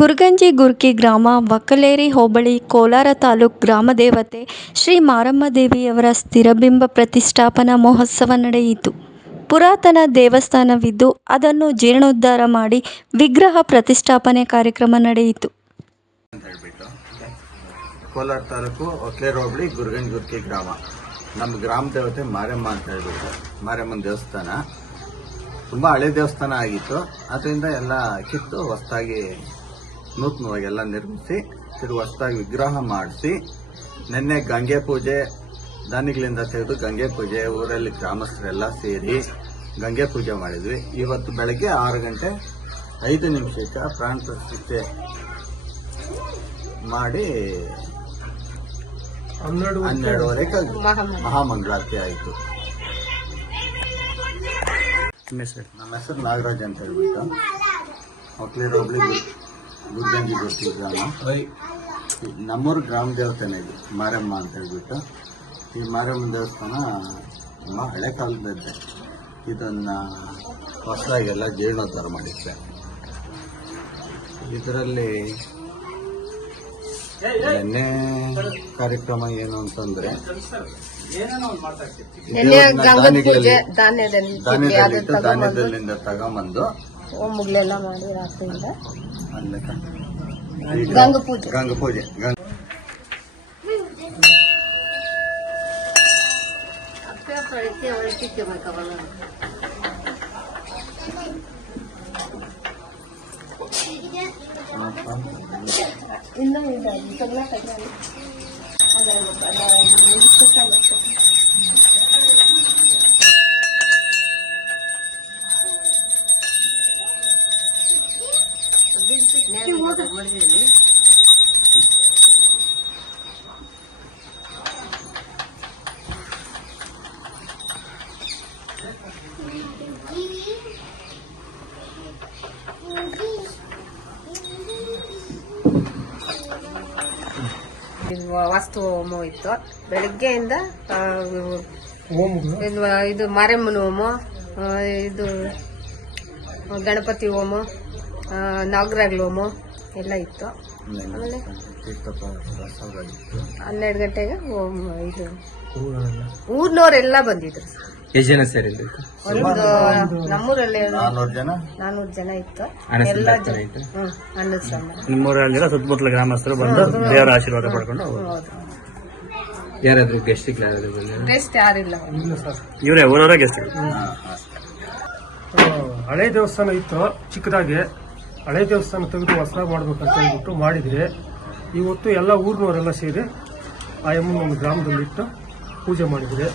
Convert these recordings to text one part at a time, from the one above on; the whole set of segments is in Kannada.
ಗುರ್ಗಂಜಿ ಗುರ್ಕಿ ಗ್ರಾಮ, ವಕ್ಕಲೇರಿ ಹೋಬಳಿ, ಕೋಲಾರ ತಾಲೂಕು ಗ್ರಾಮದೇವತೆ ಶ್ರೀ ಮಾರಮ್ಮ ದೇವಿಯವರ ಸ್ಥಿರಬಿಂಬ ಪ್ರತಿಷ್ಠಾಪನಾ ಮಹೋತ್ಸವ ನಡೆಯಿತು. ಪುರಾತನ ದೇವಸ್ಥಾನವಿದ್ದು ಅದನ್ನು ಜೀರ್ಣೋದ್ಧಾರ ಮಾಡಿ ವಿಗ್ರಹ ಪ್ರತಿಷ್ಠಾಪನೆ ಕಾರ್ಯಕ್ರಮ ನಡೆಯಿತು. ಕೋಲಾರ ತಾಲೂಕು ವಕ್ಕಲೇರಿ ಹೋಬಳಿ ಗುರ್ಗಂಜಿ ಗುರ್ಕಿ ಗ್ರಾಮ. ನಮ್ಮ ಗ್ರಾಮ ದೇವತೆ ಮಾರಮ್ಮ ಅಂತ ಹೇಳ್ಬಿಟ್ಟು ಮಾರಮ್ಮನ ದೇವಸ್ಥಾನ ತುಂಬ ಹಳೆ ದೇವಸ್ಥಾನ ಆಗಿತ್ತು. ಅದರಿಂದ ಎಲ್ಲ ಕಿತ್ತು ಹೊಸದಾಗಿ ನೂತನವಾಗಿ ಎಲ್ಲ ನಿರ್ಮಿಸಿ ಹೊಸದಾಗಿ ವಿಗ್ರಹ ಮಾಡಿಸಿ ನಿನ್ನೆ ಗಂಗೆ ಪೂಜೆ ದಾನಿಗಳಿಂದ ತೆಗೆದು ಗಂಗೆ ಪೂಜೆ ಊರಲ್ಲಿ ಗ್ರಾಮಸ್ಥರೆಲ್ಲ ಸೇರಿ ಗಂಗೆ ಪೂಜೆ ಮಾಡಿದ್ವಿ. ಇವತ್ತು ಬೆಳಗ್ಗೆ 6 ಗಂಟೆ 5 ನಿಮಿಷಕ್ಕೆ ಪ್ರಾಣ ಪ್ರತಿಷ್ಠೆ ಮಾಡಿ 12:30 ಮಹಾಮಂಗಳಾರತಿ ಆಯಿತು. ನಮ್ಮ ಹೆಸರು ನಾಗರಾಜ್ ಅಂತ ಹೇಳ್ಬಿಟ್ಟು ವಕ್ಕಲೇರಿ ಹೋಬಳಿ ಗುರ್ಗಂಜಿ ಗುರ್ಕಿ ಗ್ರಾಮ. ನಮ್ಮೂರು ಗ್ರಾಮ ದೇವತೆನೇ ಇದು ಮಾರಮ್ಮ ಅಂತ ಹೇಳ್ಬಿಟ್ಟು. ಈ ಮಾರಮ್ಮನ ದೇವಸ್ಥಾನ ತುಂಬ ಹಳೆ ಕಾಲದದ್ದೆ. ಇದನ್ನು ಹೊಸದಾಗೆಲ್ಲ ಜೀರ್ಣೋದ್ಧಾರ ಮಾಡಿದ್ದೆ. ಇದರಲ್ಲಿ ನಿನ್ನೆ ಕಾರ್ಯಕ್ರಮ ಏನು ಅಂತಂದ್ರೆ ಧಾನ್ಯದಲ್ಲಿಂದ ತಗೊಂಬಂದು ಮುಗ್ಲೆಲ್ಲ ಮಾಡಿ ರಾತ್ರಿಯಿಂದ ಗಂಗ ಪೂಜೆ ವಾಸ್ತು ಹೋಮ ಇತ್ತು. ಬೆಳಗ್ಗೆಯಿಂದ ಇದು ಮಾರಮ್ಮನ ಹೋಮ, ಇದು ಗಣಪತಿ ಹೋಮ, ನವಗ್ರಹಗಳ ಹೋಮ ಎಲ್ಲ ಇತ್ತು. ಆಮೇಲೆ 12 ಗಂಟೆಗೆ ಇದು ಊರ್ನವರೆಲ್ಲ ಬಂದಿದ್ರು. ಎಷ್ಟು ಜನ ಸೇರಿದ್ರು? ಒಂದು ನಮ್ಮೂರಲ್ಲಿ 400 ಜನ ಇತ್ತು. ಎಲ್ಲ ಅನ್ನದ ಸಮ ನಿಮ್ಮೂರಲ್ಲಿರೋ ಸುತ್ತಮುತ್ತಲ ಗ್ರಾಮಸ್ಥರು ಬಂದು ದೇವರ ಆಶೀರ್ವಾದ ಪಡ್ಕೊಂಡು ಯಾರಾದ್ರೂ ಗೆಸ್ಟ್ ಯಾರಿಲ್ಲ. ಇವರೇ ಊರವರ ಗೆಸ್ಟ್. ಹಳೆ ದೇವಸ್ಥಾನ ಇತ್ತು ಚಿಕ್ಕದಾಗಿ. ಹಳೆ ದೇವಸ್ಥಾನ ತೆಗೆದು ಹೊಸದಾಗಿ ಮಾಡ್ಬೇಕಂತ ಹೇಳ್ಬಿಟ್ಟು ಮಾಡಿದ್ರೆ ಇವತ್ತು ಎಲ್ಲ ಊರಿನವರೆಲ್ಲ ಸೇರಿ ಆ ಯಮ್ಮನ ಒಂದು ಗ್ರಾಮದಲ್ಲಿಟ್ಟು ಪೂಜೆ ಮಾಡಿದ್ರೆ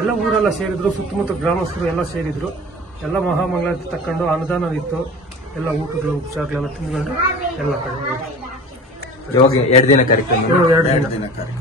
ಎಲ್ಲ ಊರೆಲ್ಲ ಸೇರಿದ್ರು. ಸುತ್ತಮುತ್ತ ಗ್ರಾಮಸ್ಥರು ಎಲ್ಲ ಸೇರಿದ್ರು. ಎಲ್ಲ ಮಹಾಮಂಗಳಾರತಿ ತಕೊಂಡು ಅನುದಾನ ಇತ್ತು. ಎಲ್ಲ ಊಟದ ಉಪಚಾರಗಳೆಲ್ಲ ತಿಂದ್ಕೊಂಡು ಎಲ್ಲ ಕಡೆ ಇವಾಗ 2 ದಿನ ಕಾರ್ಯಕ್ರಮ. 2 ದಿನ ಕಾರ್ಯಕ್ರಮ.